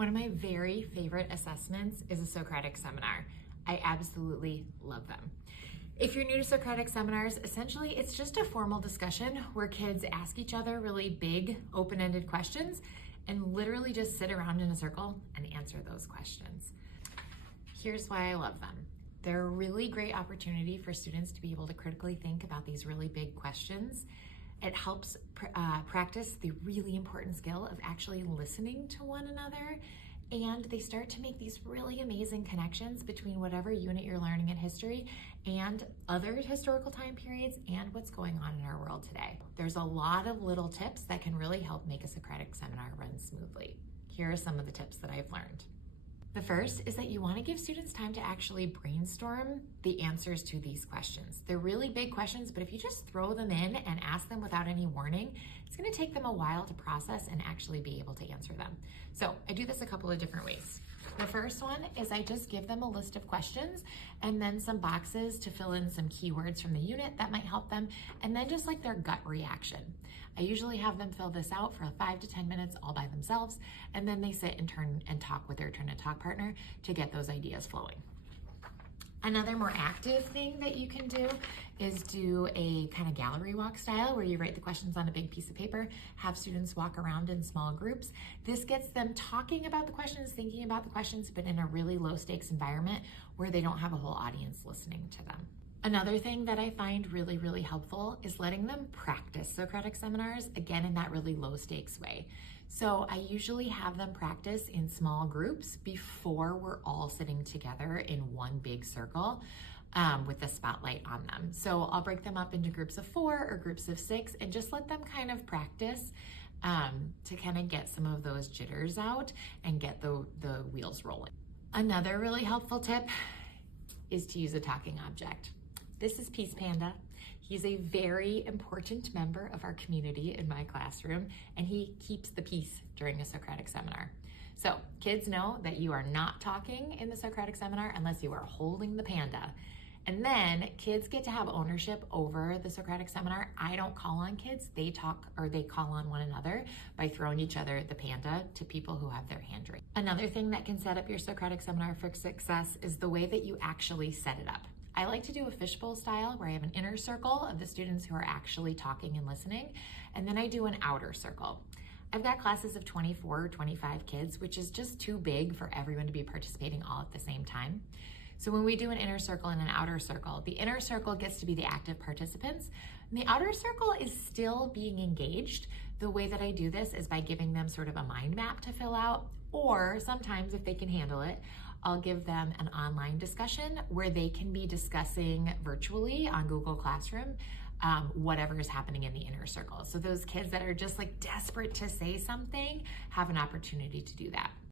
One of my very favorite assessments is a Socratic Seminar. I absolutely love them. If you're new to Socratic Seminars, essentially it's just a formal discussion where kids ask each other really big, open-ended questions and literally just sit around in a circle and answer those questions. Here's why I love them. They're a really great opportunity for students to be able to critically think about these really big questions. It helps practice the really important skill of actually listening to one another, and they start to make these really amazing connections between whatever unit you're learning in history and other historical time periods and what's going on in our world today. There's a lot of little tips that can really help make a Socratic seminar run smoothly. Here are some of the tips that I've learned. The first is that you want to give students time to actually brainstorm the answers to these questions. They're really big questions, but if you just throw them in and ask them without any warning, it's going to take them a while to process and actually be able to answer them. So I do this a couple of different ways. The first one is I just give them a list of questions and then some boxes to fill in some keywords from the unit that might help them, and then just like their gut reaction. I usually have them fill this out for 5 to 10 minutes all by themselves, and then they sit and turn and talk with their turn to talk partner to get those ideas flowing. Another more active thing that you can do is do a kind of gallery walk style where you write the questions on a big piece of paper, have students walk around in small groups. This gets them talking about the questions, thinking about the questions, but in a really low stakes environment where they don't have a whole audience listening to them. Another thing that I find really, really helpful is letting them practice Socratic seminars, again, in that really low stakes way. So I usually have them practice in small groups before we're all sitting together in one big circle with the spotlight on them. So I'll break them up into groups of 4 or groups of 6 and just let them kind of practice to kind of get some of those jitters out and get the wheels rolling. Another really helpful tip is to use a talking object. This is Peace Panda. He's a very important member of our community in my classroom, and he keeps the peace during a Socratic seminar. So kids know that you are not talking in the Socratic seminar unless you are holding the panda. And then kids get to have ownership over the Socratic seminar. I don't call on kids, they talk or they call on one another by throwing each other the panda to people who have their hand raised. Another thing that can set up your Socratic seminar for success is the way that you actually set it up. I like to do a fishbowl style where I have an inner circle of the students who are actually talking and listening, and then I do an outer circle. I've got classes of 24 or 25 kids, which is just too big for everyone to be participating all at the same time. So when we do an inner circle and an outer circle, the inner circle gets to be the active participants, and the outer circle is still being engaged. The way that I do this is by giving them sort of a mind map to fill out, or sometimes if they can handle it, I'll give them an online discussion where they can be discussing virtually on Google Classroom whatever is happening in the inner circle. So those kids that are just like desperate to say something have an opportunity to do that.